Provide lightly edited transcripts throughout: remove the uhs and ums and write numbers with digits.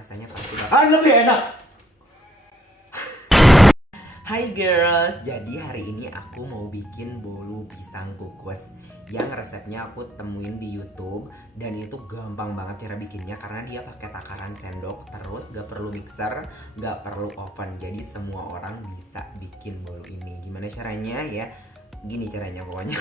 rasanya pasti bakalan lebih enak. Hai girls, jadi hari ini aku mau bikin bolu pisang kukus yang resepnya aku temuin di YouTube dan itu gampang banget cara bikinnya karena dia pakai takaran sendok, terus gak perlu mixer, gak perlu oven, jadi semua orang bisa bikin bolu ini. Gimana caranya ya? Gini caranya pokoknya.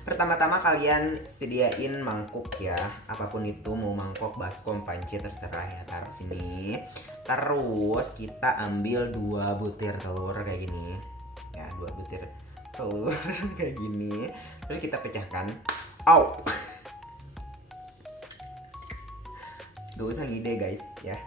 Pertama-tama kalian sediain mangkuk ya, apapun itu, mau mangkok, baskom, panci, terserah ya, taruh sini. Terus kita ambil 2 butir telur kayak gini ya, 2 butir telur kayak gini. Terus kita pecahkan. Au, gak usah ngide guys ya.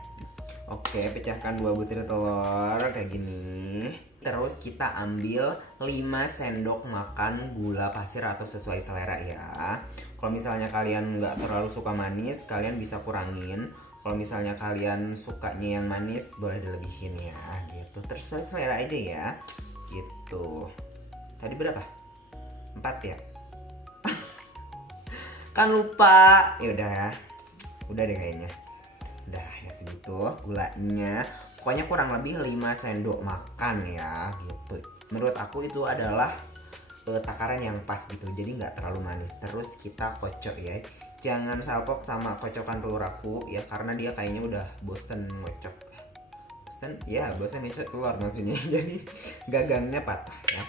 Oke, pecahkan 2 butir telur kayak gini. Terus kita ambil 5 sendok makan gula pasir atau sesuai selera ya. Kalau misalnya kalian nggak terlalu suka manis, kalian bisa kurangin. Kalau misalnya kalian sukanya yang manis, boleh dilebihin ya gitu. Terus selera aja ya gitu. Tadi berapa? 4 ya? Kan lupa. Ya udah ya. Udah deh kayaknya. Udah ya segitu gulanya. Pokoknya kurang lebih 5 sendok makan ya gitu. Menurut aku itu adalah takaran yang pas gitu, jadi nggak terlalu manis. Terus kita kocok ya, jangan salpok sama kocokan telur aku ya, karena dia kayaknya udah bosen ngocok. Bosen ngocok telur maksudnya. Jadi gagangnya patah ya.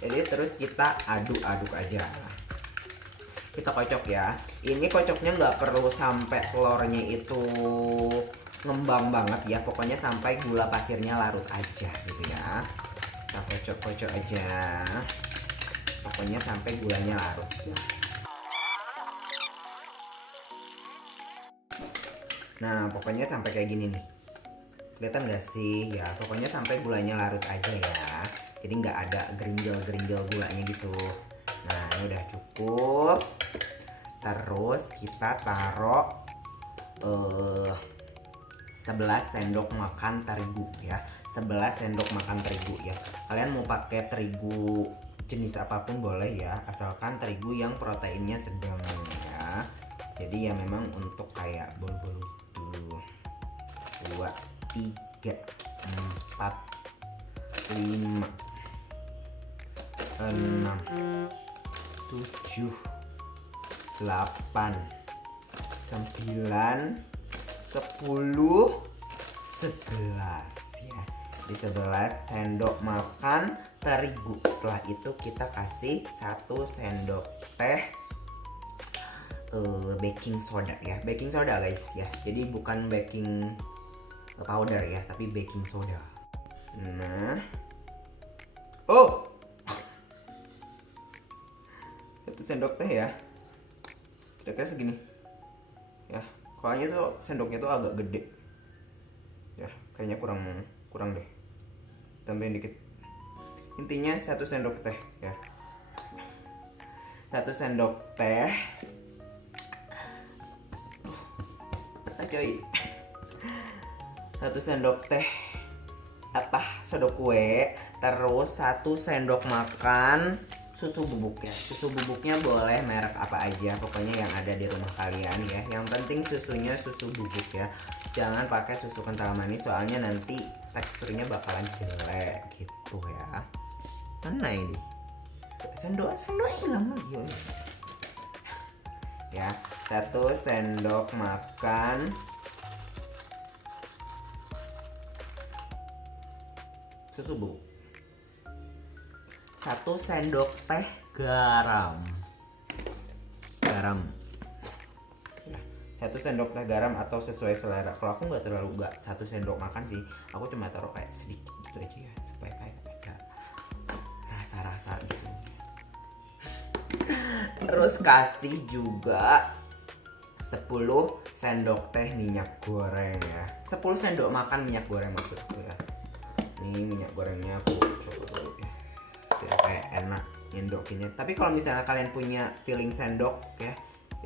Jadi terus kita aduk-aduk aja. Kita kocok ya. Ini kocoknya nggak perlu sampai telurnya itu ngembang banget ya, pokoknya sampai gula pasirnya larut aja gitu ya. Kita kocok-kocok aja, pokoknya sampai gulanya larut. Nah pokoknya sampai kayak gini nih, kelihatan gak sih ya, pokoknya sampai gulanya larut aja ya, jadi nggak ada gerinjel gulanya gitu. Nah ini udah cukup. Terus kita taruh 11 sendok makan terigu ya, 11 sendok makan terigu ya. Kalian mau pakai terigu jenis apapun boleh ya, asalkan terigu yang proteinnya sedang ya. Jadi ya memang untuk kayak bolu-bolu gitu. 2, 3, 4, 5, 6, 7, 8, 9, 10, 11 ya. Di 11 sendok makan terigu. Setelah itu kita kasih 1 sendok teh baking soda ya. Baking soda guys ya. Jadi bukan baking powder ya, tapi baking soda. Nah. Oh. 1 sendok teh ya. Kira-kira segini. Ya. Kayaknya tuh sendoknya tuh agak gede ya, kayaknya kurang deh, tambahin dikit. Intinya 1 sendok teh ya, 1 sendok teh. Masa coy, 1 sendok teh sodok kue. Terus 1 sendok makan susu bubuk ya. Susu bubuknya boleh merek apa aja, pokoknya yang ada di rumah kalian ya. Yang penting susunya susu bubuk ya. Jangan pakai susu kental manis, soalnya nanti teksturnya bakalan jelek gitu ya. Mana ini? Sendok hilang lagi ya. 1 sendok makan susu bubuk. 1 sendok teh garam. 1 sendok teh garam atau sesuai selera. Kalau aku nggak 1 sendok makan sih, aku cuma taruh kayak sedikit gitu aja ya, supaya kayak ada rasa-rasa gitu. Terus kasih juga 10 sendok teh minyak goreng ya. 10 sendok makan minyak goreng maksudku ya. Nih minyak gorengnya aku coba dulu ya, biar kayak enak nyendokinnya. Tapi kalau misalnya kalian punya filling sendok ya,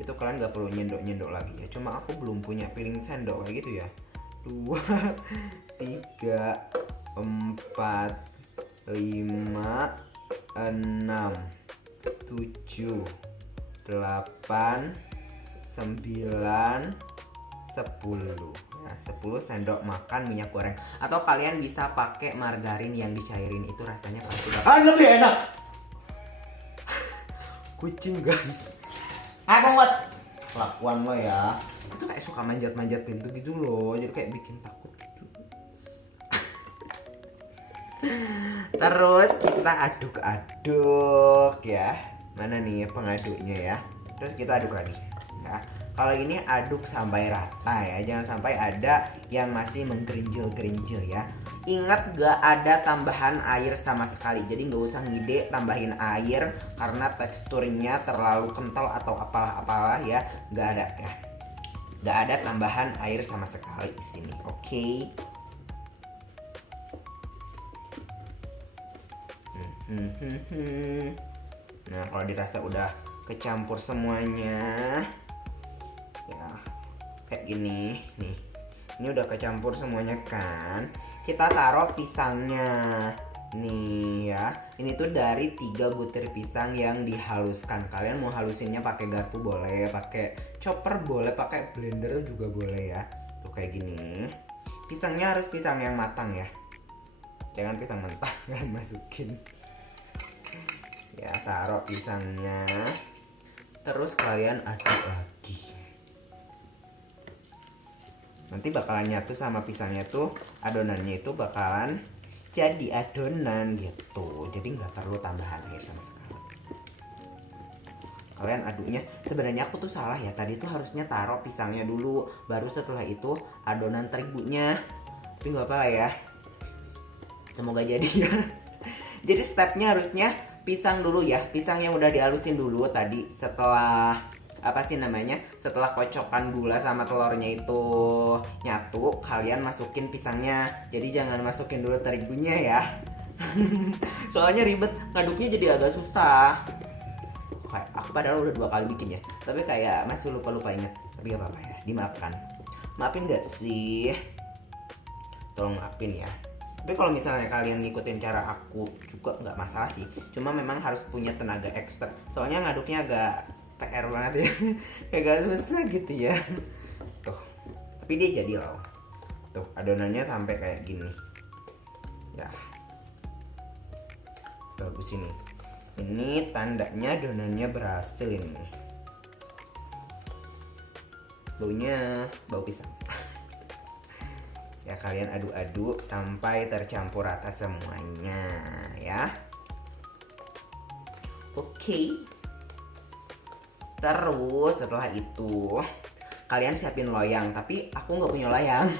itu kalian nggak perlu nyendok lagi ya. Cuma aku belum punya filling sendok kayak gitu ya. 2, 3, 4, 5, 6, 7, 8, 9, 10 Ya, 10 sendok makan minyak goreng. Atau kalian bisa pakai margarin yang dicairin, itu rasanya pasti bakalan lebih enak. Kucing guys. Apa buat kelakuan lo ya? Itu kayak suka manjat-manjat pintu gitu loh. Jadi kayak bikin takut gitu. Terus kita aduk-aduk ya. Mana nih pengaduknya ya? Terus kita aduk lagi. Ya. Kalau ini aduk sampai rata ya, jangan sampai ada yang masih menggerinjil-gerinjil ya. Ingat gak ada tambahan air sama sekali, jadi gak usah ngide tambahin air karena teksturnya terlalu kental atau apalah-apalah ya. Gak ada ya, gak ada tambahan air sama sekali di sini. Oke. Nah kalau dirasa udah kecampur semuanya ya kayak gini nih, ini udah kecampur semuanya kan, kita taruh pisangnya nih ya. Ini tuh dari 3 butir pisang yang dihaluskan. Kalian mau halusinnya pakai garpu boleh, pakai chopper boleh, pakai blender juga boleh ya. Tuh kayak gini. Pisangnya harus pisang yang matang ya, jangan pisang mentah kan masukin ya. Taruh pisangnya, terus kalian aduk lagi. Nanti bakalan nyatu sama pisangnya tuh, adonannya itu bakalan jadi adonan gitu. Jadi nggak perlu tambahan air sama sekali. Kalian aduknya, sebenarnya aku tuh salah ya, tadi tuh harusnya taruh pisangnya dulu, baru setelah itu adonan terigunya. Tapi nggak apa-apa ya, semoga jadi ya. Jadi stepnya harusnya pisang dulu ya, pisang yang udah dihalusin dulu tadi. Setelah apa sih namanya, setelah kocokan gula sama telurnya itu nyatu, kalian masukin pisangnya. Jadi jangan masukin dulu terigunya ya. Soalnya ribet, ngaduknya jadi agak susah. Kayak aku padahal udah 2 kali bikin ya, tapi kayak masih lupa inget. Tapi gak apa-apa ya, dimaafkan. Maafin gak sih? Tolong maafin ya. Tapi kalau misalnya kalian ngikutin cara aku juga nggak masalah sih. Cuma memang harus punya tenaga ekstra. Soalnya ngaduknya agak PR banget ya. Kayak gak susah gitu ya. Tuh. Tapi dia jadi loh. Tuh adonannya sampai kayak gini. Ya. Bagus ini. Ini tandanya adonannya berhasil ini. Baunya bau pisang. Ya kalian aduk-aduk sampai tercampur rata semuanya ya. Oke. Terus setelah itu kalian siapin loyang, tapi aku nggak punya loyang.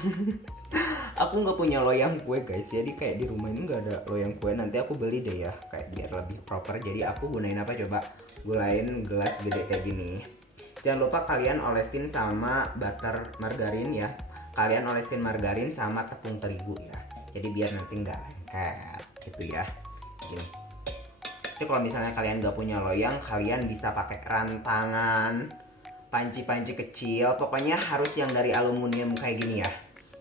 Aku nggak punya loyang kue guys, jadi kayak di rumah ini nggak ada loyang kue. Nanti aku beli deh ya, kayak biar lebih proper. Jadi aku gunain apa coba? Gunain gelas gede kayak gini. Jangan lupa kalian olesin sama butter margarin ya. Kalian olesin margarin sama tepung terigu ya. Jadi biar nanti nggak lengket gitu ya. Gini. Jadi kalau misalnya kalian nggak punya loyang, kalian bisa pakai rantangan, panci-panci kecil. Pokoknya harus yang dari aluminium kayak gini ya.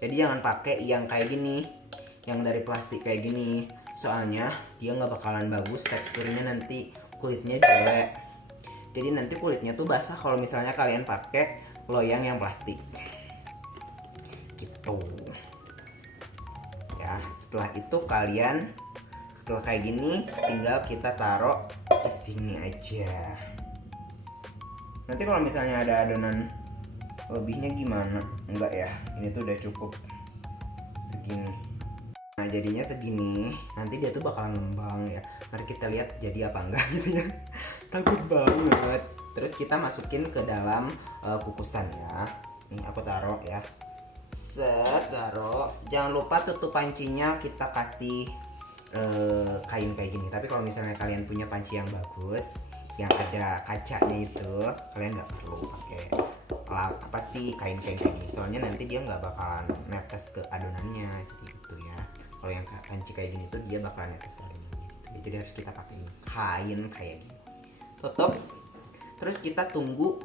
Jadi jangan pakai yang kayak gini, yang dari plastik kayak gini. Soalnya dia nggak bakalan bagus teksturnya, nanti kulitnya jelek. Jadi nanti kulitnya tuh basah kalau misalnya kalian pakai loyang yang plastik. Gitu. Ya, setelah itu kalian setelah kayak gini tinggal kita taruh di sini aja. Nanti kalau misalnya ada adonan lebihnya gimana? Enggak ya, ini tuh udah cukup segini. Nah jadinya segini, nanti dia tuh bakalan ngembang ya. Mari kita lihat jadi apa enggak gitu ya. Takut banget. Terus kita masukin ke dalam kukusan ya. Nih aku taruh ya. Set, taruh. Jangan lupa tutup pancinya kita kasih kain kayak gini. Tapi kalau misalnya kalian punya panci yang bagus, yang ada kacanya itu, kalian nggak perlu pakai apa sih kain-kain kayak gini. Soalnya nanti dia nggak bakalan netes ke adonannya gitu ya. Kalau yang panci kayak gini tuh dia bakalan netes ke adonannya. Jadi harus kita pakai kain kayak gini. Tutup. Terus kita tunggu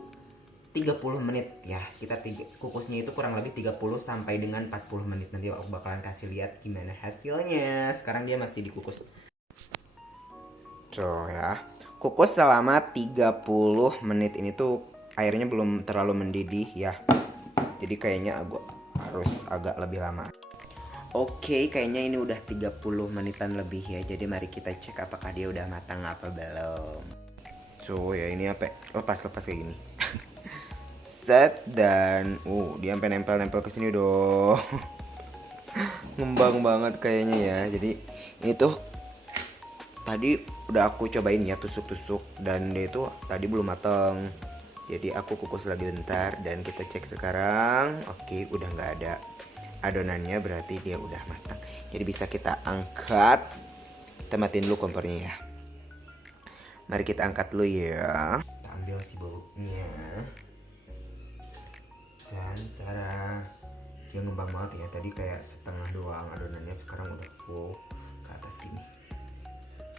30 menit ya. Kukusnya itu kurang lebih 30 sampai dengan 40 menit. Nanti aku bakalan kasih lihat gimana hasilnya. Sekarang dia masih dikukus. So ya. Kukus selama 30 menit ini tuh airnya belum terlalu mendidih ya. Jadi kayaknya harus agak lebih lama. Oke, kayaknya ini udah 30 menitan lebih ya. Jadi mari kita cek apakah dia udah matang apa belum. So ya ini apa? Lepas kayak gini. Set dan dia sampai nempel ke sini dong. Ngembang banget kayaknya ya. Jadi ini tuh tadi udah aku cobain ya tusuk-tusuk dan dia itu tadi belum matang. Jadi aku kukus lagi bentar dan kita cek sekarang. Oke, udah nggak ada adonannya, berarti dia udah matang. Jadi bisa kita angkat. Kita matiin dulu kompornya ya. Mari kita angkat dulu ya. Kita ambil si baunya. Dan cara dia ngembang banget ya. Tadi kayak setengah doang adonannya, sekarang udah full ke atas gini.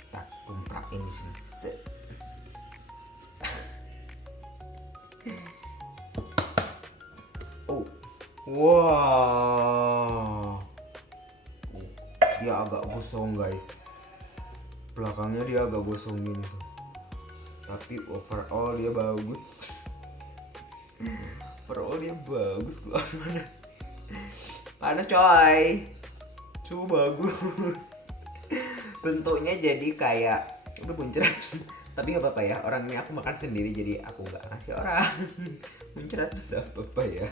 Kita kumprakin di sini. Set. Wow, dia agak gosong guys. Belakangnya dia agak gosong gini tuh. Tapi overall dia bagus. Overall dia bagus loh. Panas coy. Bagus. Bentuknya jadi kayak udah muncrat. Tapi gak apa-apa ya, orang ini aku makan sendiri jadi aku gak ngasih orang. Muncrat gak apa-apa ya.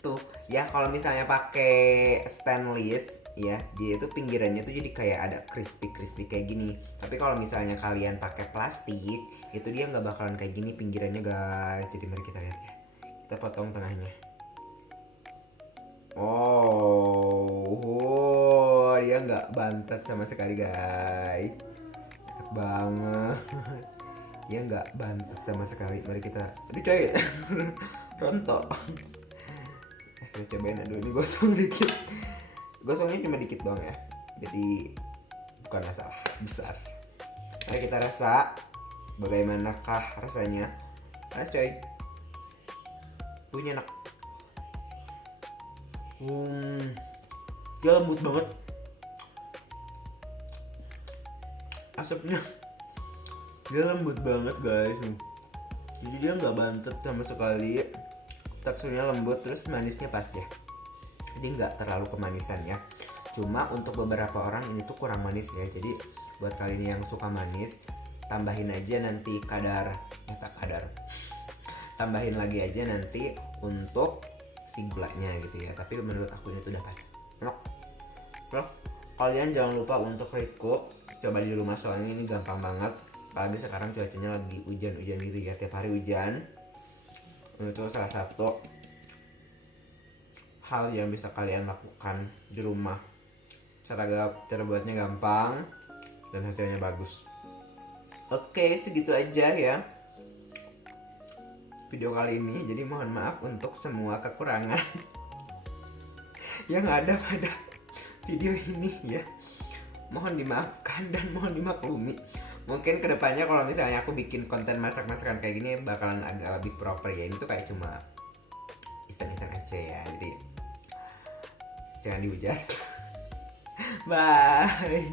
Tuh ya, kalau misalnya pakai stainless ya, dia itu pinggirannya tuh jadi kayak ada crispy kayak gini. Tapi kalau misalnya kalian pakai plastik, itu dia nggak bakalan kayak gini pinggirannya guys. Jadi mari kita lihat ya. Kita potong tengahnya. Dia nggak bantet sama sekali guys. Enak banget. Dia nggak bantet sama sekali. Mari kita, aduh coy, rontok. Kita cobain, aduh ini gosong dikit. Gosongnya cuma dikit doang ya. Jadi bukan masalah besar. Mari kita rasa bagaimanakah rasanya. Panas coy. Punya enak. Dia lembut banget. Asapnya dia lembut banget guys. Jadi dia nggak bantet sama sekali. Teksturnya lembut, terus manisnya pas ya. Jadi nggak terlalu kemanisan ya. Cuma untuk beberapa orang ini tuh kurang manis ya. Jadi buat kalian yang suka manis, tambahin aja nanti tambahin lagi aja nanti untuk si gulanya gitu ya. Tapi menurut aku ini tuh udah pas. Kalian jangan lupa untuk recook, coba di rumah soalnya ini gampang banget. Apalagi sekarang cuacanya lagi hujan-hujan gitu ya, tiap hari hujan. Itu salah satu hal yang bisa kalian lakukan di rumah. Cara buatnya gampang dan hasilnya bagus. Oke, segitu aja ya video kali ini. Jadi mohon maaf untuk semua kekurangan yang ada pada video ini ya. Mohon dimaafkan dan mohon dimaklumi. Mungkin kedepannya kalau misalnya aku bikin konten masak-masakan kayak gini bakalan agak lebih proper ya. Ini tuh kayak cuma iseng-iseng aja ya. Jadi jangan dihujat. Bye.